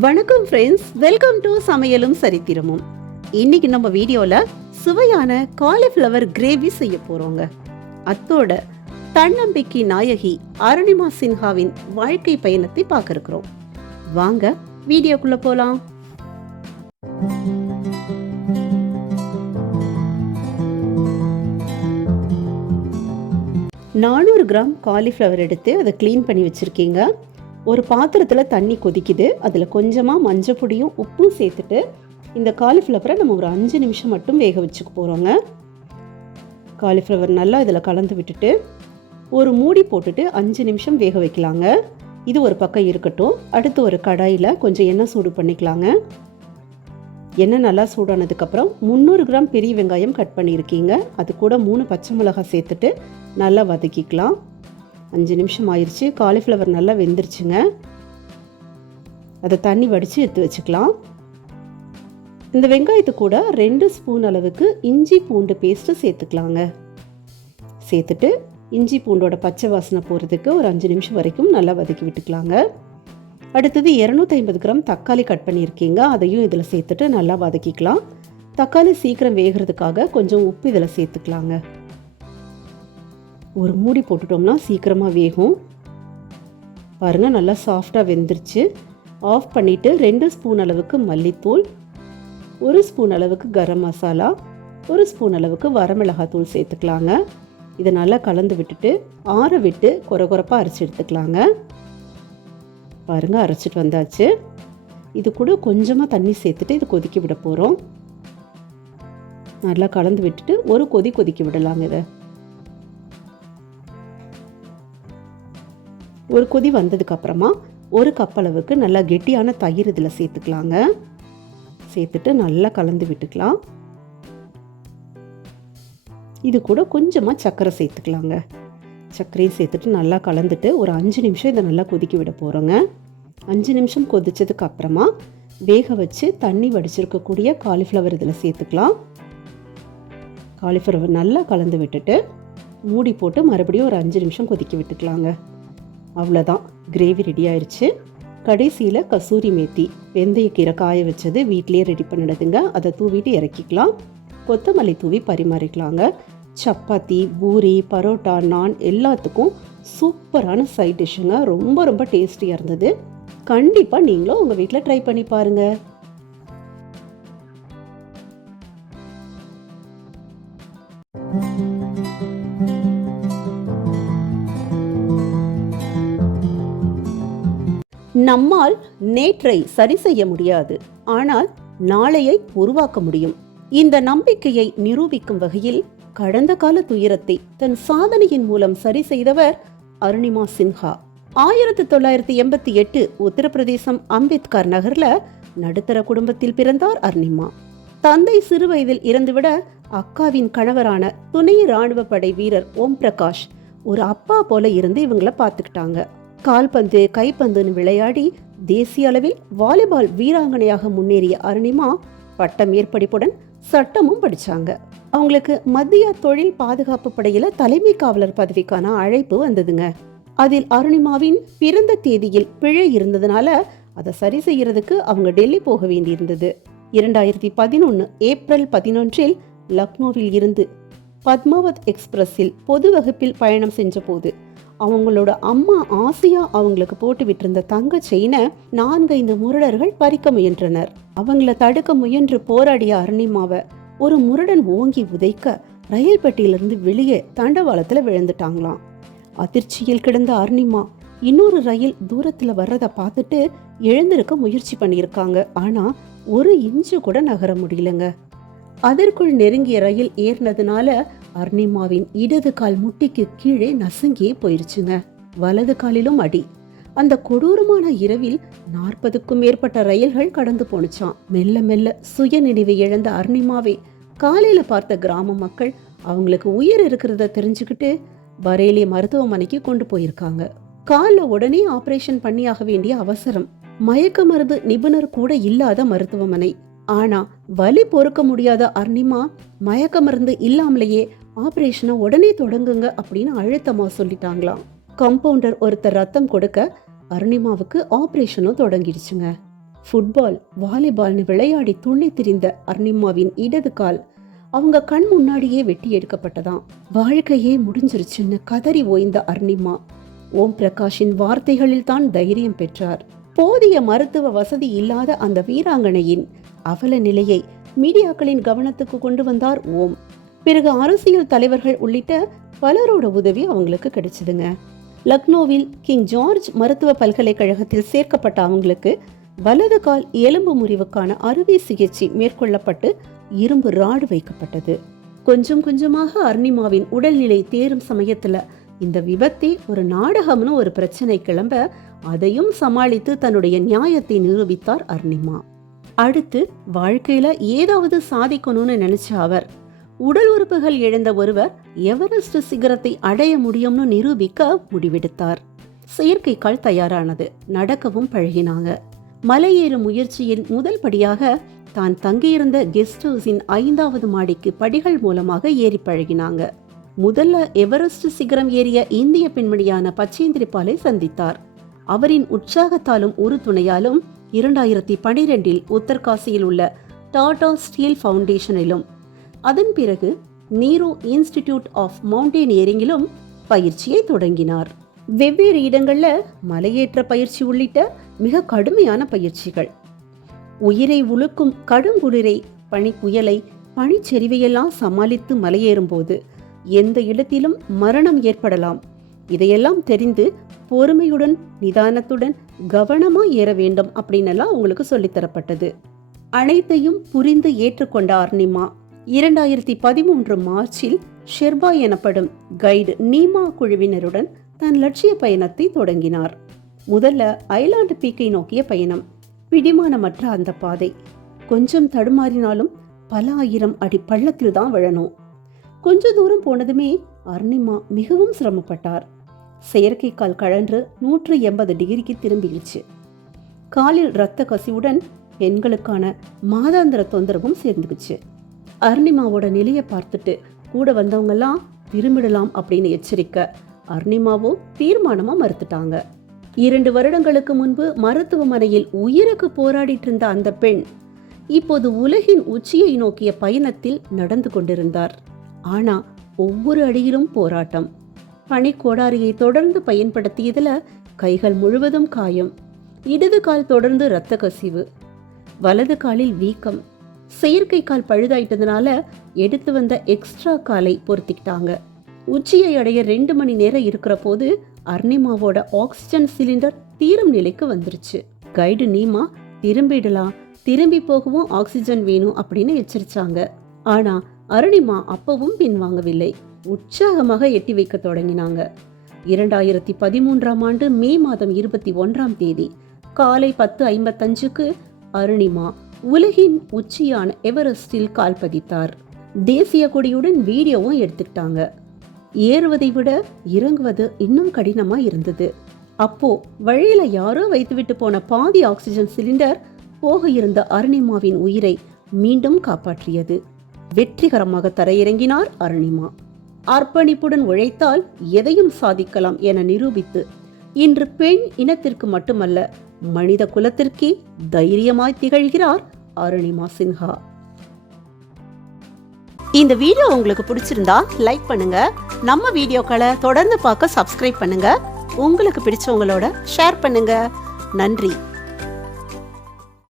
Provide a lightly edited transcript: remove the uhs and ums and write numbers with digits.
வணக்கம் friends, welcome to சமையலும் சரித்திரமும். இன்னைக்கு நம்ம வீடியோல சுவையான காலிஃப்ளவர் கிரேவி செய்ய போறோங்க. அத்தோட தன்னம்பிக்கை நாயகி அருணிமா சின்ஹாவின் வாழ்க்கை பயணத்தை பார்க்க இருக்கிறோம். வாங்க வீடியோக்குள்ள போலாம். 400 கிராம் காலிஃப்ளவர் எடுத்து அதை க்ளீன் பண்ணி வச்சுருக்கீங்க. ஒரு பாத்திரத்தில் தண்ணி கொதிக்குது. அதில் கொஞ்சமாக மஞ்சள் பொடியும் உப்பும் சேர்த்துட்டு இந்த காலிஃப்ளவரை நம்ம ஒரு 5 நிமிஷம் மட்டும் வேக வச்சுக்க போகிறோங்க. காலிஃப்ளவர் நல்லா இதில் கலந்து விட்டுட்டு ஒரு மூடி போட்டுட்டு 5 நிமிஷம் வேக வைக்கலாங்க. இது ஒரு பக்கம் இருக்கட்டும். அடுத்து ஒரு கடாயில் கொஞ்சம் எண்ணெய் சூடு பண்ணிக்கலாங்க. எண்ணெய் நல்லா சூடானதுக்கப்புறம் 300 கிராம் பெரிய வெங்காயம் கட் பண்ணியிருக்கீங்க. அது கூட 3 பச்சை மிளகாய் சேர்த்துட்டு நல்லா வதக்கிக்கலாம். 5 நிமிஷம் ஆயிடுச்சு. காலிஃப்ளவர் நல்லா வெந்துருச்சுங்க. அதை தண்ணி வடித்து எடுத்து வச்சுக்கலாம். இந்த வெங்காயத்து கூட 2 ஸ்பூன் அளவுக்கு இஞ்சி பூண்டு பேஸ்ட்டு சேர்த்துக்கலாங்க. சேர்த்துட்டு இஞ்சி பூண்டோட பச்சை வாசனை போகிறதுக்கு ஒரு 5 நிமிஷம் வரைக்கும் நல்லா வதக்கி விட்டுக்கலாங்க. அடுத்தது 250 கிராம் தக்காளி கட் பண்ணியிருக்கீங்க. அதையும் இதில் சேர்த்துட்டு நல்லா வதக்கிக்கலாம். தக்காளி சீக்கிரம் வேகிறதுக்காக கொஞ்சம் உப்பு இதில் சேர்த்துக்கலாங்க. ஒரு மூடி போட்டுட்டோம்னா சீக்கிரமாக வேகும். பாருங்கள், நல்லா சாஃப்டாக வெந்துருச்சு. ஆஃப் பண்ணிவிட்டு 2 ஸ்பூன் அளவுக்கு மல்லித்தூள், 1 ஸ்பூன் அளவுக்கு கரம் மசாலா, 1 ஸ்பூன் அளவுக்கு வரமிளகாத்தூள் சேர்த்துக்கலாங்க. இதை நல்லா கலந்து விட்டுட்டு ஆற விட்டு கொரகொரப்பாக அரைச்சி எடுத்துக்கலாங்க. பாருங்கள், அரைச்சிட்டு வந்தாச்சு. இது கூட கொஞ்சமாக தண்ணி சேர்த்துட்டு இது கொதிக்க விட போகிறோம். நல்லா கலந்து விட்டுட்டு ஒரு கொதிக்க விடலாங்க. இதை ஒரு கொதி வந்ததுக்கு அப்புறமா 1 கப் அளவுக்கு நல்லா கெட்டியான தயிர் இதில் சேர்த்துக்கலாங்க. சேர்த்துட்டு நல்லா கலந்து விட்டுக்கலாம். இது கூட கொஞ்சமாக சர்க்கரை சேர்த்துக்கலாங்க. சர்க்கரையும் சேர்த்துட்டு நல்லா கலந்துட்டு ஒரு 5 நிமிஷம் இதை நல்லா கொதிக்க விட போகிறோங்க. 5 நிமிஷம் கொதிச்சதுக்கு அப்புறமா வேக வச்சு தண்ணி வடிச்சிருக்கக்கூடிய காலிஃப்ளவர் இதில் சேர்த்துக்கலாம். காலிஃப்ளவர் நல்லா கலந்து விட்டுட்டு மூடி போட்டு மறுபடியும் ஒரு 5 நிமிஷம் கொதிக்க விட்டுக்கலாங்க. அவ்வளோதான், கிரேவி ரெடி ஆயிடுச்சு. கடைசியில் கசூரி மேத்தி, வெந்தயக்கீரை காய வச்சது வீட்லேயே ரெடி பண்ணிடுதுங்க. அதை தூவிட்டு இறக்கிக்கலாம். கொத்தமல்லி தூவி பரிமாறிக்கலாங்க. சப்பாத்தி, பூரி, பரோட்டா, நான் எல்லாத்துக்கும் சூப்பரான சைட் டிஷ்ஷுங்க. ரொம்ப ரொம்ப டேஸ்டியாக இருந்தது. கண்டிப்பாக நீங்களும் உங்கள் வீட்டில் ட்ரை பண்ணி பாருங்கள். நம்மால் நேற்றை சரி செய்ய முடியாது, ஆனால் நாளையை உருவாக்க முடியும். இந்த நம்பிக்கையை நிரூபிக்கும் வகையில் கடந்த கால துயரத்தை தன் சாதனையின் மூலம் சரி செய்தவர் அருணிமா சின்ஹா. 1988 உத்தரப்பிரதேசம் அம்பேத்கர் நகர்ல நடுத்தர குடும்பத்தில் பிறந்தார் அருணிமா. தந்தை சிறு வயதில் இறந்துவிட அக்காவின் கணவரான துணை ராணுவ படை வீரர் ஓம் பிரகாஷ் ஒரு அப்பா போல இருந்து இவங்களை பார்த்துக்கிட்டாங்க. கால்பந்து, கைப்பந்துன்னு விளையாடி தேசிய அளவில் வாலிபால் வீராங்கனையாக முன்னேறிய அருணிமா பட்ட மேற்படிப்புடன் சட்டமும் படிச்சாங்க. அவங்களுக்கு மத்திய தொழில் பாதுகாப்பு படையில தலைமை காவலர் பதவிக்கான அழைப்பு வந்ததுங்க. அதில் அருணிமாவின் பிறந்த தேதியில் பிழை இருந்ததுனால அதை சரி செய்யறதுக்கு அவங்க டெல்லி போக வேண்டியிருந்தது. 2011 ஏப்ரல் 11 லக்னோவில் இருந்து பத்மாவத் எக்ஸ்பிரஸில் பொது வகுப்பில் பயணம் செஞ்ச போது அவங்களோட அம்மா ஆசையா அவங்களுக்கு போட்டு விட்டிருந்த தங்க செயினை 4-5 முரடர்கள் பறிக்க முயன்றனர். அவங்கள தடுக்க முயன்று போராடிய அருணிமாவை ஒரு முரடன் ஓங்கி உதைக்க ரயில் பெட்டியிலிருந்து வெளியே தண்டவாளத்துல விழுந்துட்டாங்களாம். அதிர்ச்சியில் கிடந்த அருணிமா இன்னொரு ரயில் தூரத்துல வர்றதை பார்த்துட்டு எழுந்திருக்க முயற்சி பண்ணியிருக்காங்க. ஆனா 1 இன்ச்சு கூட நகர முடியலங்க. அதற்குள் நெருங்கிய ரயில் ஏறினதுனால அருணிமாவின் இடது கால் முட்டிக்கு கீழே நசுங்கியே போயிருச்சுங்க. வலது காலிலும் அடி. அந்த கொடூரமான இரவில் 40க்கும் மேற்பட்ட ரயில்கள் கடந்து போனுச்சான். மெல்ல மெல்ல சுய நினைவை இழந்த அருணிமாவை காலையில பார்த்த கிராம மக்கள் அவங்களுக்கு உயிர் இருக்கிறத தெரிஞ்சுக்கிட்டு பரேலி மருத்துவமனைக்கு கொண்டு போயிருக்காங்க. காலில் உடனே ஆபரேஷன் பண்ணியாக வேண்டிய அவசரம். மயக்க மருந்து நிபுணர் கூட இல்லாத மருத்துவமனை. ஆனா வலி பொறுக்க முடியாத அருணிமா மயக்க மருந்து இல்லாமலேயே ஆபரேஷனை உடனே தொடங்குங்க அப்படின்னு அழுத்தமா சொல்லிட்டாங்களாம். கம்பவுண்டர் ஒருத்தர் ரத்தம் கொடுக்க அருணிமாவுக்கு ஆபரேஷனும் தொடங்கிடுச்சுங்க. ஃபுட்பால், வாலிபால்னு விளையாடி துள்ளி திரிந்த அர்னிமாவின் இடது கால் அவங்க கண் முன்னாடியே வெட்டி எடுக்கப்பட்டதாம். வாழ்க்கையே முடிஞ்சிருச்சுன்னு கதறி ஓய்ந்த அர்னிமா ஓம் பிரகாஷின் வார்த்தைகளில் தான் தைரியம் பெற்றார். போதிய மருத்துவ வசதி இல்லாத அந்த வீராங்கனையின் அவல நிலையை மீடியாக்களின் கவனத்துக்கு கொண்டு வந்தார் ஓம். பிறகு அரசியல் தலைவர்கள் உள்ளிட்ட பலரோட உதவி அவங்களுக்கு கிடைச்சதுங்க. லக்னோவில் கிங் ஜார்ஜ் மருத்துவ பல்கலைக்கழகத்தில் சேர்க்கப்பட்ட அவங்களுக்கு வலது கால் எலும்பு முறிவுக்கான அறுவை சிகிச்சை மேற்கொள்ளப்பட்டு இரும்பு ராடு வைக்கப்பட்டது. கொஞ்சம் கொஞ்சமாக அர்னிமாவின் உடல்நிலை தேரும் சமயத்துல இந்த விபத்தே ஒரு நாடகம்னு ஒரு பிரச்சனை கிளம்ப அதையும் சமாளித்து தன்னுடைய நியாயத்தை நிரூபித்தார் அர்னிமா. அடுத்து வாழ்க்கையில ஏதாவது சாதிக்கணும்னு நினைச்ச அவர் உடல் உறுப்புகள் இழந்த ஒருவர் எவரெஸ்ட் சிகரத்தை அடைய முடியும்னு நிரூபிக்க முடிவெடுத்தார். செயற்கைக்கால் தயாரானது, நடக்கவும் பழகினாங்க. மலையேறும் முயற்சியின் முதல் படியாக தான் தங்கியிருந்த கெஸ்ட் ஹவுஸின் 5வது மாடிக்கு படிகள் மூலமாக ஏறி பழகினாங்க. முதல்ல எவரெஸ்ட் சிகரம் ஏறிய இந்திய பெண்மணியான பச்சேந்திரி பாலை சந்தித்தார். அவரின் உற்சாகத்தாலும் ஒரு துணையாலும் 2012 உத்தர்காசியில் உள்ள டாடா ஸ்டீல் ஃபவுண்டேஷனிலும் அதன் பிறகு நீரோ இன்ஸ்டிடியூட் ஆஃப் மவுண்டேனியரிங்கிலும் பயிற்சியை தொடங்கினார். வெவ்வேறு இடங்கள்ல மலையேற்ற பயிற்சி உள்ளிட்ட மிக கடுமையான பயிற்சிகள், உயிரை உழுக்கும் கடுங்குளிரை, பனிப்புயலை, பனிச்செறிவையெல்லாம் சமாளித்து மலையேறும் போது எந்த இடத்திலும் மரணம் ஏற்படலாம். இதையெல்லாம் தெரிந்து பொறுமையுடன் நிதானத்துடன் கவனமா ஏற வேண்டும் அப்படின்னு உங்களுக்கு சொல்லித்தரப்பட்டது. அனைத்தையும் புரிந்து ஏற்றுக்கொண்ட அர்னிமா 2013 மார்ச்சில் ஷெர்பா எனப்படும் கைடு நீமா குழுவினருடன் தன் லட்சிய பயணத்தை தொடங்கினார். முதல்ல ஐலாண்டு பீக்கை நோக்கிய பயணம். பிடிமானமற்ற அந்த பாதை கொஞ்சம் தடுமாறினாலும் பல ஆயிரம் அடி பள்ளத்தில் தான் விழணும். கொஞ்ச தூரம் போனதுமே அர்னிமா மிகவும் சிரமப்பட்டார். செயற்கைக்கால் கழன்று 180 டிகிரிக்கு திரும்பிடுச்சு. காலில் இரத்த கசிவுடன் பெண்களுக்கான மாதாந்திர தொந்தரவும் சேர்ந்துக்குச்சு. அர்னிமாவோட நிலையை பார்த்துட்டு கூட வந்தவங்கெல்லாம் திரும்பிடலாம் அப்படின்னு எச்சரிக்க அர்னிமாவோ தீர்மானமா மறுத்துட்டாங்க. 2 வருடங்களுக்கு முன்பு மருத்துவமனையில் உயிருக்கு போராடிட்டு இருந்த அந்த பெண் இப்போது உலகின் உச்சியை நோக்கிய பயணத்தில் நடந்து கொண்டிருந்தார். ஆனா ஒவ்வொரு அடியிலும் போராட்டம். பனிக்கோடாரியை தொடர்ந்து பயன்படுத்தியதுல கைகள் முழுவதும் காயம், இடது கால் தொடர்ந்து இரத்த கசிவு, வலது காலில் வீக்கம். செயற்கை கால் பழுதாயிட்டதுனால எடுத்து வந்த எக்ஸ்ட்ரா காலை பொருத்திக்கிட்டாங்க. உச்சியை அடைய 2 மணி நேரம் இருக்கிற போது அர்னிமாவோட ஆக்சிஜன் சிலிண்டர் தீரும் நிலைக்கு வந்துருச்சு. கைடு நீமா திரும்பிடலாம், திரும்பி போகவும் ஆக்சிஜன் வேணும் அப்படின்னு எச்சரிச்சாங்க. ஆனா அருணிமா அப்பவும் பின்வாங்கவில்லை. உற்சாகமாக எட்டி வைக்க தொடங்கினாங்க. 2013 ஆண்டு மே மாதம் 21 தேதி காலை 10:55க்கு அருணிமா உலகின் உச்சியான எவரெஸ்டில் கால் பதித்தார். தேசிய கொடியுடன் வீடியோவும் எடுத்துக்கிட்டாங்க. ஏறுவதை விட இறங்குவது இன்னும் கடினமா இருந்தது. அப்போ வழியில யாரோ வைத்துவிட்டு போன பாதி ஆக்சிஜன் சிலிண்டர் போக இருந்த அருணிமாவின் உயிரை மீண்டும் காப்பாற்றியது. வெற்றிகரமாக தரையிறங்கினார் அருணிமா. அர்ப்பணிப்புடன் உழைத்தால் எதையும் சாதிக்கலாம் என நிரூபித்து இன்று பெண் இனத்திற்கு மட்டுமல்ல மனித குலத்திற்கே தைரியமாய் திகழ்கிறார் அருணிமா சின்ஹா. இந்த வீடியோ உங்களுக்கு பிடிச்சிருந்தா லைக் பண்ணுங்க. நம்ம வீடியோக்களை தொடர்ந்து பார்க்க சப்ஸ்கிரைப் பண்ணுங்க. உங்களுக்கு பிடிச்சவங்களோட ஷேர் பண்ணுங்க. நன்றி.